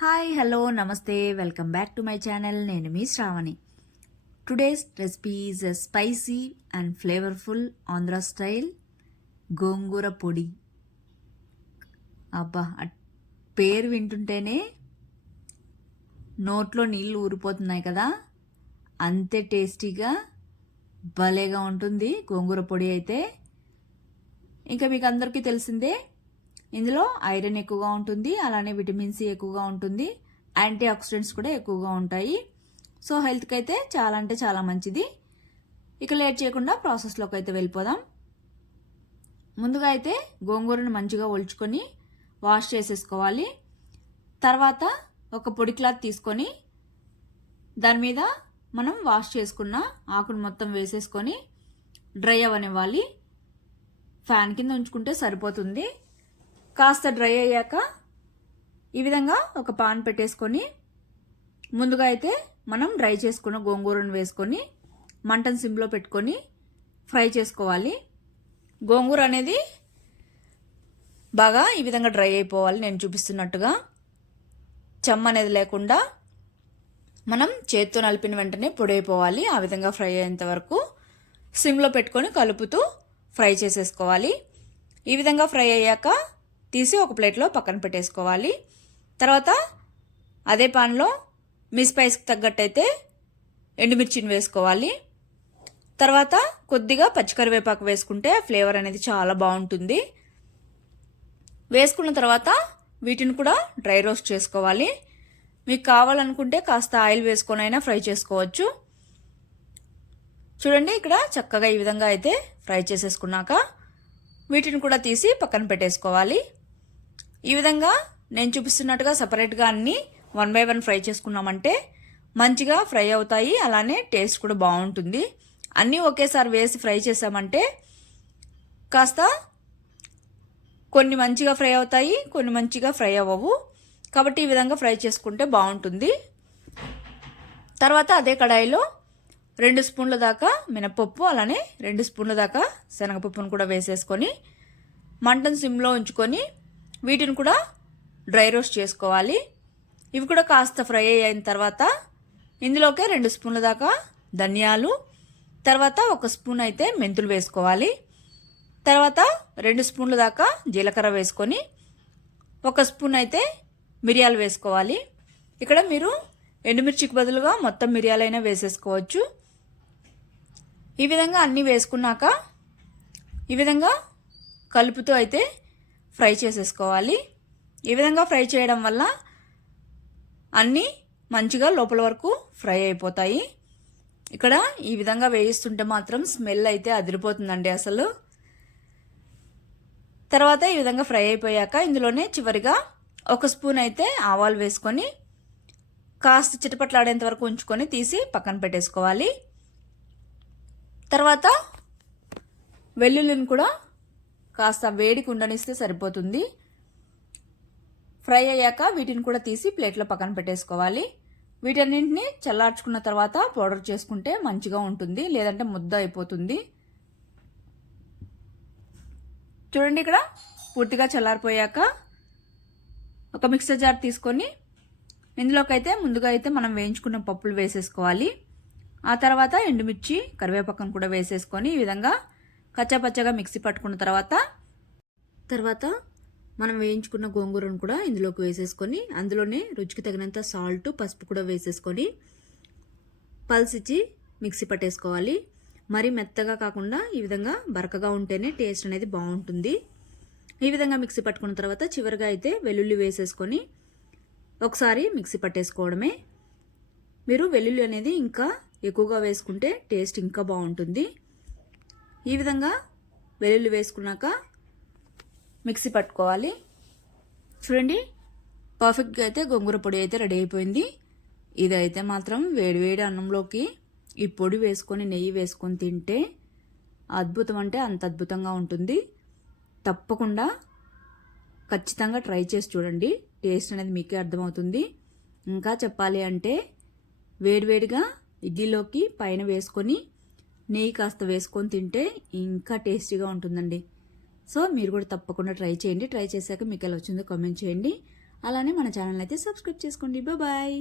Hi hello నమస్తే welcome back to my channel. నేను మీ Sravani. Today's recipe is a spicy and flavourful Andhra style gongura podi. అబ్బా, పేరు వింటుంటేనే నోట్లో నీళ్ళు ఊరిపోతున్నాయి కదా. అంతే టేస్టీగా భలేగా ఉంటుంది గోంగూర పొడి అయితే. ఇంకా మీకు అందరికీ తెలిసిందే, ఇందులో ఐరన్ ఎక్కువగా ఉంటుంది, అలానే విటమిన్ సి ఎక్కువగా ఉంటుంది, యాంటీ ఆక్సిడెంట్స్ కూడా ఎక్కువగా ఉంటాయి. సో హెల్త్కి అయితే చాలా అంటే చాలా మంచిది. ఇక లేట్ చేయకుండా ప్రాసెస్లోకి అయితే వెళ్ళిపోదాం. ముందుగా అయితే గోంగూరను మంచిగా ఒలుచుకొని వాష్ చేసేసుకోవాలి. తర్వాత ఒక పొడి క్లాత్ తీసుకొని దాని మీద మనం వాష్ చేసుకున్న ఆకును మొత్తం వేసేసుకొని డ్రై అవ్వనివ్వాలి. ఫ్యాన్ కింద ఉంచుకుంటే సరిపోతుంది. కాస్త డ్రై అయ్యాక ఈ విధంగా ఒక పాన్ పెట్టేసుకొని ముందుగా అయితే మనం డ్రై చేసుకున్న గోంగూరను వేసుకొని మంటను సిమ్లో పెట్టుకొని ఫ్రై చేసుకోవాలి. గోంగూర అనేది బాగా ఈ విధంగా డ్రై అయిపోవాలి. నేను చూపిస్తున్నట్టుగా చెమ్మ అనేది లేకుండా మనం చేత్తో నలిపిన వెంటనే పొడి అయిపోవాలి. ఆ విధంగా ఫ్రై అయ్యేంత వరకు సిమ్లో పెట్టుకొని కలుపుతూ ఫ్రై చేసేసుకోవాలి. ఈ విధంగా ఫ్రై అయ్యాక తీసి ఒక ప్లేట్లో పక్కన పెట్టేసుకోవాలి. తర్వాత అదే పాన్లో మీ స్పైస్కి తగ్గట్టయితే ఎండుమిర్చిని వేసుకోవాలి. తర్వాత కొద్దిగా పచ్చికరివేపాకు వేసుకుంటే ఫ్లేవర్ అనేది చాలా బాగుంటుంది. వేసుకున్న తర్వాత వీటిని కూడా డ్రై రోస్ట్ చేసుకోవాలి. మీకు కావాలనుకుంటే కాస్త ఆయిల్ వేసుకొని అయినా ఫ్రై చేసుకోవచ్చు. చూడండి, ఇక్కడ చక్కగా ఈ విధంగా అయితే ఫ్రై చేసేసుకున్నాక వీటిని కూడా తీసి పక్కన పెట్టేసుకోవాలి. ఈ విధంగా నేను చూపిస్తున్నట్టుగా సపరేట్గా అన్నీ 1 బై 1 ఫ్రై చేసుకున్నామంటే మంచిగా ఫ్రై అవుతాయి, అలానే టేస్ట్ కూడా బాగుంటుంది. అన్నీ ఒకేసారి వేసి ఫ్రై చేసామంటే కాస్త కొన్ని మంచిగా ఫ్రై అవుతాయి, కొన్ని మంచిగా ఫ్రై అవ్వవు. కాబట్టి ఈ విధంగా ఫ్రై చేసుకుంటే బాగుంటుంది. తర్వాత అదే కడాయిలో 2 స్పూన్ల దాకా మినపప్పు, అలానే 2 స్పూన్ల దాకా శనగపప్పును కూడా వేసేసుకొని మంటను సిమ్లో ఉంచుకొని వీటిని కూడా డ్రై రోస్ట్ చేసుకోవాలి. ఇవి కూడా కాస్త ఫ్రై అయిన తర్వాత ఇందులోకే 2 స్పూన్ల దాకా ధనియాలు, తర్వాత 1 స్పూన్ అయితే మెంతులు వేసుకోవాలి. తర్వాత 2 స్పూన్ల దాకా జీలకర్ర వేసుకొని 1 స్పూన్ అయితే మిరియాలు వేసుకోవాలి. ఇక్కడ మీరు ఎండుమిర్చికి బదులుగా మొత్తం మిరియాలైనా వేసేసుకోవచ్చు. ఈ విధంగా అన్నీ వేసుకున్నాక ఈ విధంగా కలుపుతూ అయితే ఫ్రై చేసేసుకోవాలి. ఈ విధంగా ఫ్రై చేయడం వల్ల అన్నీ మంచిగా లోపల వరకు ఫ్రై అయిపోతాయి. ఇక్కడ ఈ విధంగా వేయిస్తుంటే మాత్రం స్మెల్ అయితే అదిరిపోతుందండి అసలు. తర్వాత ఈ విధంగా ఫ్రై అయిపోయాక ఇందులోనే చివరిగా 1 స్పూన్ అయితే ఆవాలు వేసుకొని కాస్త చిటపట్లాడేంత వరకు ఉంచుకొని తీసి పక్కన పెట్టేసుకోవాలి. తర్వాత వెల్లుల్లిని కూడా కాస్త వేడికి ఉండనిస్తే సరిపోతుంది. ఫ్రై అయ్యాక వీటిని కూడా తీసి ప్లేట్లో పక్కన పెట్టేసుకోవాలి. వీటన్నింటినీ చల్లార్చుకున్న తర్వాత పౌడర్ చేసుకుంటే మంచిగా ఉంటుంది, లేదంటే ముద్ద అయిపోతుంది. చూడండి, ఇక్కడ పూర్తిగా చల్లారిపోయాక ఒక మిక్సర్ జార్ తీసుకొని ఇందులోకైతే ముందుగా అయితే మనం వేయించుకున్న పప్పులు వేసేసుకోవాలి. ఆ తర్వాత ఎండుమిర్చి, కరివేపాకును కూడా వేసేసుకొని ఈ విధంగా కచ్చాపచ్చగా మిక్సీ పట్టుకున్న తర్వాత మనం వేయించుకున్న గోంగూరను కూడా ఇందులోకి వేసేసుకొని అందులోనే రుచికి తగినంత సాల్ట్, పసుపు కూడా వేసేసుకొని పల్స్ ఇచ్చి మిక్సీ పట్టేసుకోవాలి. మరి మెత్తగా కాకుండా ఈ విధంగా బరకగా ఉంటేనే టేస్ట్ అనేది బాగుంటుంది. ఈ విధంగా మిక్సీ పట్టుకున్న తర్వాత చివరిగా అయితే వెల్లుల్లి వేసేసుకొని ఒకసారి మిక్సీ పట్టేసుకోవడమే. మీరు వెల్లుల్లి అనేది ఇంకా ఎక్కువగా వేసుకుంటే టేస్ట్ ఇంకా బాగుంటుంది. ఈ విధంగా వెల్లుల్లి వేసుకున్నాక మిక్సీ పట్టుకోవాలి. చూడండి, పర్ఫెక్ట్గా అయితే గోంగూర పొడి అయితే రెడీ అయిపోయింది. ఇదైతే మాత్రం వేడివేడి అన్నంలోకి ఈ పొడి వేసుకొని నెయ్యి వేసుకొని తింటే అద్భుతం అంటే అంత అద్భుతంగా ఉంటుంది. తప్పకుండా ఖచ్చితంగా ట్రై చేసి చూడండి, టేస్ట్ అనేది మీకే అర్థమవుతుంది. ఇంకా చెప్పాలి అంటే వేడివేడిగా ఇడ్లీలోకి పైన వేసుకొని నెయ్యి కాస్త వేసుకొని తింటే ఇంకా టేస్టీగా ఉంటుందండి. సో మీరు కూడా తప్పకుండా ట్రై చేయండి. ట్రై చేశాక మీకు ఎలా వచ్చిందో కామెంట్ చేయండి. అలానే మన ఛానల్ అయితే సబ్స్క్రైబ్ చేసుకోండి. బాయ్.